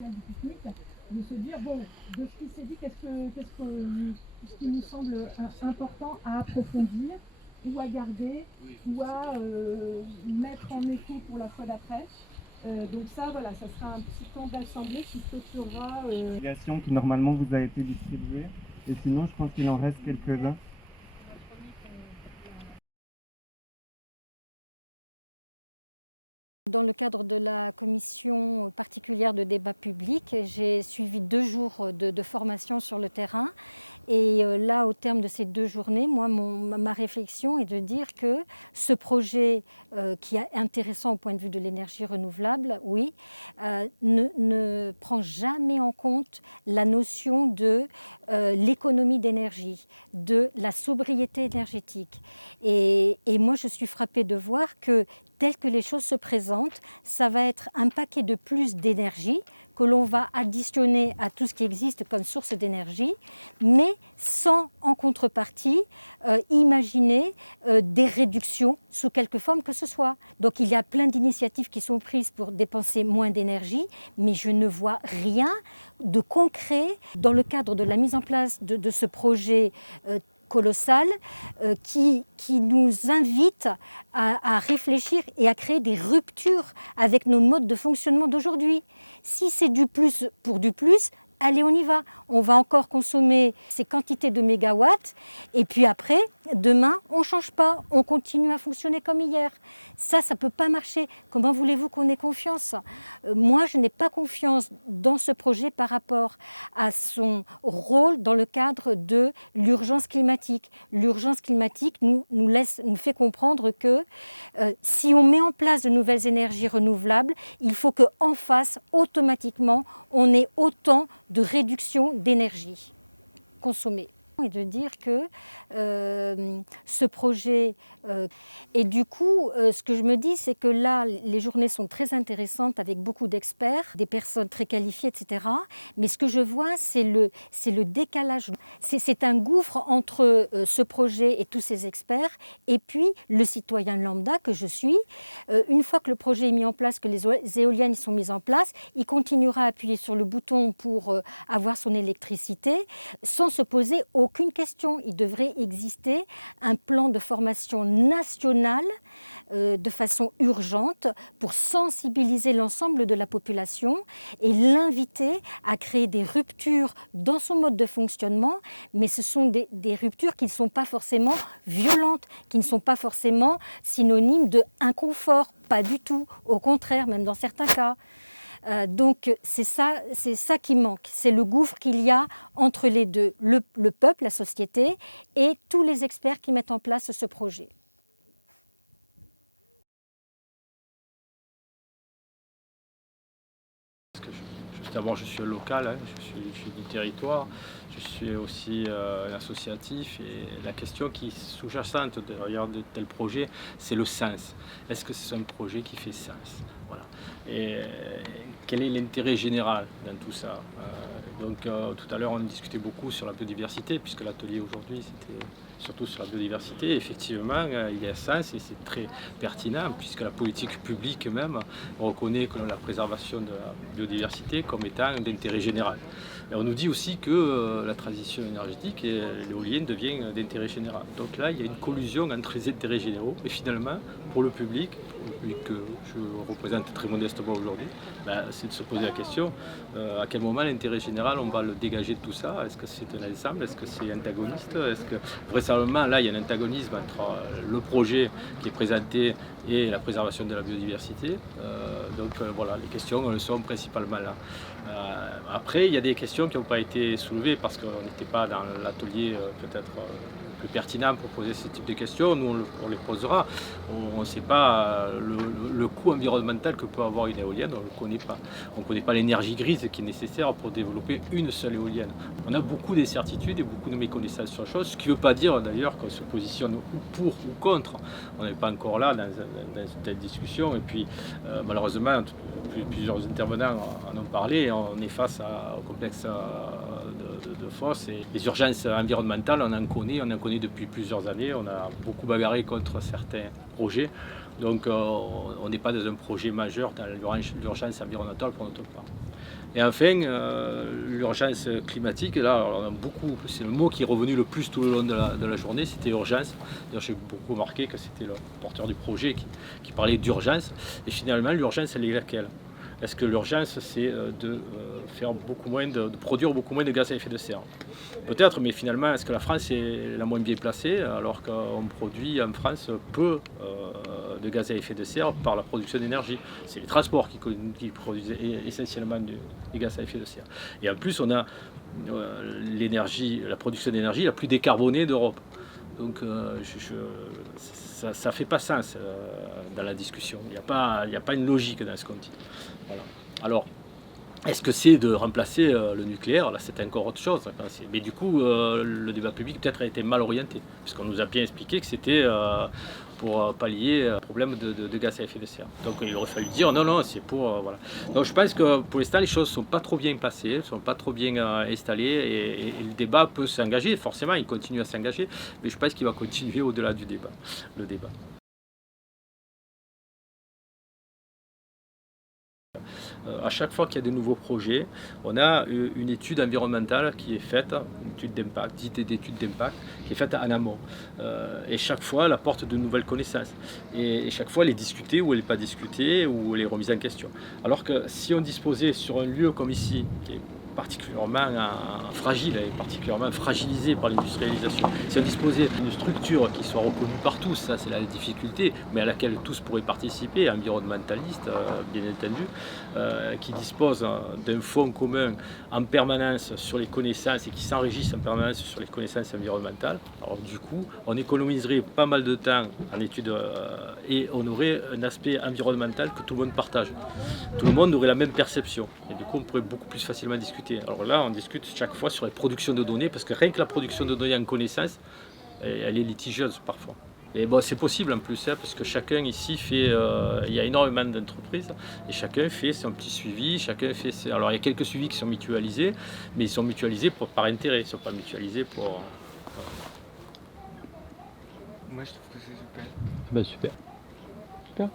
du pique-nique, de se dire, bon, de ce qui s'est dit, ce qui nous semble important à approfondir, ou à garder, ou à mettre en écho pour la fois d'après. Donc ça, voilà, ça sera un petit temps d'assemblée qui clôturera. Qui normalement vous a été distribuée. Et sinon, je pense qu'il en reste quelques-uns. Dans le cadre de la commission particulière de débat public, j'ai suivi 2 jours de formation sur le terrain. Et là, au terme de ces 2 journées, ma réflexion est de dire que ce projet qui est intéressant au point de vue de l'énergie renouvelable, oui, ne prend jamais en compte la notion de l'économie d'énergie, de la sobriété énergétique. Et moi, je suis frappée de voir que tel que les choses se présentent, ça va être un paquet de plus d'énergie que l'on va additionner à tout ce qui existe comme source d'énergie, mais sans en contrepartie imaginer des réductions sous quelque forme que ce soit. Donc il y a plein d'initiatives qui sont prises pour dépenser moins d'énergie, mais je ne vois rien de concret dans le cadre de la mise en place de ce projet colossal qui nous invite à réfléchir et à créer des ruptures avec nos modes de fonctionnement d'aujourd'hui. Si c'est du plus pour du plus, allez, on y va. On va encore consommer ces quantités de mégawatts et puis après, demain, on ne change pas. On continue à fonctionner comme hier. Ça ne peut pas marcher. Comment voulez-vous qu'on ait confiance ? Moi, je n'ai pas confiance dans ce projet par rapport à son rôle dans le cadre de l'urgence climatique. L'urgence climatique nous fait comprendre que si on met en place de nouvelles énergies renouvelables, il faut qu'en face, automatiquement, on ait autant de réduction d'énergie consommée. Et de dire que ce projet... et du coup, ce que je me dis, c'est que là, les journées sont très intéressantes avec beaucoup d'experts, des personnes très qualifiées, etc. Mais ce que je vois, c'est le décalage. C'est un gouffre entre ce projet et tous ces experts et puis le citoyen lambda que je suis. Une fois que le projet est mis en place, que les éoliennes sont mises en place, il continuera à appuyer sur le bouton pour avoir son électricité sans se poser aucune question. Il devrait exister un plan de formation national de façon urgente pour sensibiliser l'ensemble de la population et l'inviter à créer des ruptures dans son mode de fonctionnement, mais ce sont des ruptures qui ne sont pas forcément violentes, qui ne sont pas forcément synonymes d'inconfort, pas du tout, au contraire, même dans certains cas. Donc c'est ça qui manque, c'est le gouffre qu'il y a entre les deux, le peuple, la société et tous les experts qui mettent en place ce projet. D'abord, je suis local, hein, je suis du territoire, je suis aussi un associatif et la question qui est sous-jacente derrière de tels projets, c'est le sens. Est-ce que c'est un projet qui fait sens ? Voilà. Et quel est l'intérêt général dans tout ça ? Donc tout à l'heure, on discutait beaucoup sur la biodiversité, puisque l'atelier aujourd'hui, c'était surtout sur la biodiversité. Effectivement, il y a sens et c'est très pertinent, puisque la politique publique même reconnaît que la préservation de la biodiversité comme étant d'intérêt général. Et on nous dit aussi que la transition énergétique et l'éolienne devient d'intérêt général. Donc là, il y a une collusion entre les intérêts généraux. Et finalement, pour le public que je représente très modestement aujourd'hui, c'est de se poser la question, à quel moment l'intérêt général, on va le dégager de tout ça ? Est-ce que c'est un ensemble ? Est-ce que c'est antagoniste ? Est-ce que vraisemblablement, là, il y a un antagonisme entre le projet qui est présenté et la préservation de la biodiversité. Voilà, les questions elles sont principalement là. Après, il y a des questions qui n'ont pas été soulevées parce qu'on n'était pas dans l'atelier peut-être plus pertinent pour poser ce type de questions. Nous, on les posera. On ne sait pas le coût environnemental que peut avoir une éolienne, on ne le connaît pas. On ne connaît pas l'énergie grise qui est nécessaire pour développer une seule éolienne. On a beaucoup d'incertitudes et beaucoup de méconnaissances sur la chose, ce qui ne veut pas dire d'ailleurs qu'on se positionne pour ou contre. On n'est pas encore là dans une telle discussion. Et puis, malheureusement, plusieurs intervenants en ont parlé. On est face au complexe de Fos et les urgences environnementales, on en connaît depuis plusieurs années. On a beaucoup bagarré contre certains projets. Donc on n'est pas dans un projet majeur dans l'urgence environnementale pour notre part. Et enfin, l'urgence climatique, et là, on a beaucoup, c'est le mot qui est revenu le plus tout le long de la journée, c'était urgence. D'ailleurs, j'ai beaucoup remarqué que c'était le porteur du projet qui parlait d'urgence. Et finalement, l'urgence, elle est laquelle? Est-ce que l'urgence, c'est de faire beaucoup moins, de produire beaucoup moins de gaz à effet de serre? Peut-être, mais finalement, est-ce que la France est la moins bien placée alors qu'on produit en France peu de gaz à effet de serre par la production d'énergie? C'est les transports qui produisent essentiellement des gaz à effet de serre. Et en plus, on a l'énergie, la production d'énergie la plus décarbonée d'Europe. Donc ça ne fait pas sens dans la discussion. Il n'y a pas une logique dans ce qu'on dit. Voilà. Alors, est-ce que c'est de remplacer le nucléaire? Là, c'est encore autre chose. Mais du coup, le débat public peut-être a été mal orienté, puisqu'on nous a bien expliqué que c'était pour pallier un problème de gaz à effet de serre. Donc il aurait fallu dire non, c'est pour... voilà. Donc je pense que pour l'instant, les choses ne sont pas trop bien passées, ne sont pas trop bien installées, et le débat peut s'engager, forcément, il continue à s'engager, mais je pense qu'il va continuer au-delà du débat, le débat. À chaque fois qu'il y a de nouveaux projets, on a une étude environnementale qui est faite, une étude d'impact, dite d'étude d'impact, qui est faite en amont. Et chaque fois, elle apporte de nouvelles connaissances. Et chaque fois, elle est discutée ou elle n'est pas discutée ou elle est remise en question. Alors que si on disposait sur un lieu comme ici, qui est particulièrement fragile et particulièrement fragilisé par l'industrialisation. Si on disposait d'une structure qui soit reconnue par tous, ça c'est la difficulté, mais à laquelle tous pourraient participer, environnementalistes bien entendu, qui dispose d'un fonds commun en permanence sur les connaissances et qui s'enrichissent en permanence sur les connaissances environnementales. Alors du coup, on économiserait pas mal de temps en études et on aurait un aspect environnemental que tout le monde partage. Tout le monde aurait la même perception et du coup on pourrait beaucoup plus facilement discuter. Alors là, on discute chaque fois sur les productions de données, parce que rien que la production de données en connaissance, elle est litigieuse parfois. Et bon, c'est possible en plus, hein, parce que chacun ici fait, il y a énormément d'entreprises, et chacun fait son petit suivi, chacun fait alors il y a quelques suivis qui sont mutualisés, mais ils sont mutualisés par intérêt, ils ne sont pas mutualisés pour... Moi je trouve que c'est super. Ben, super. Super.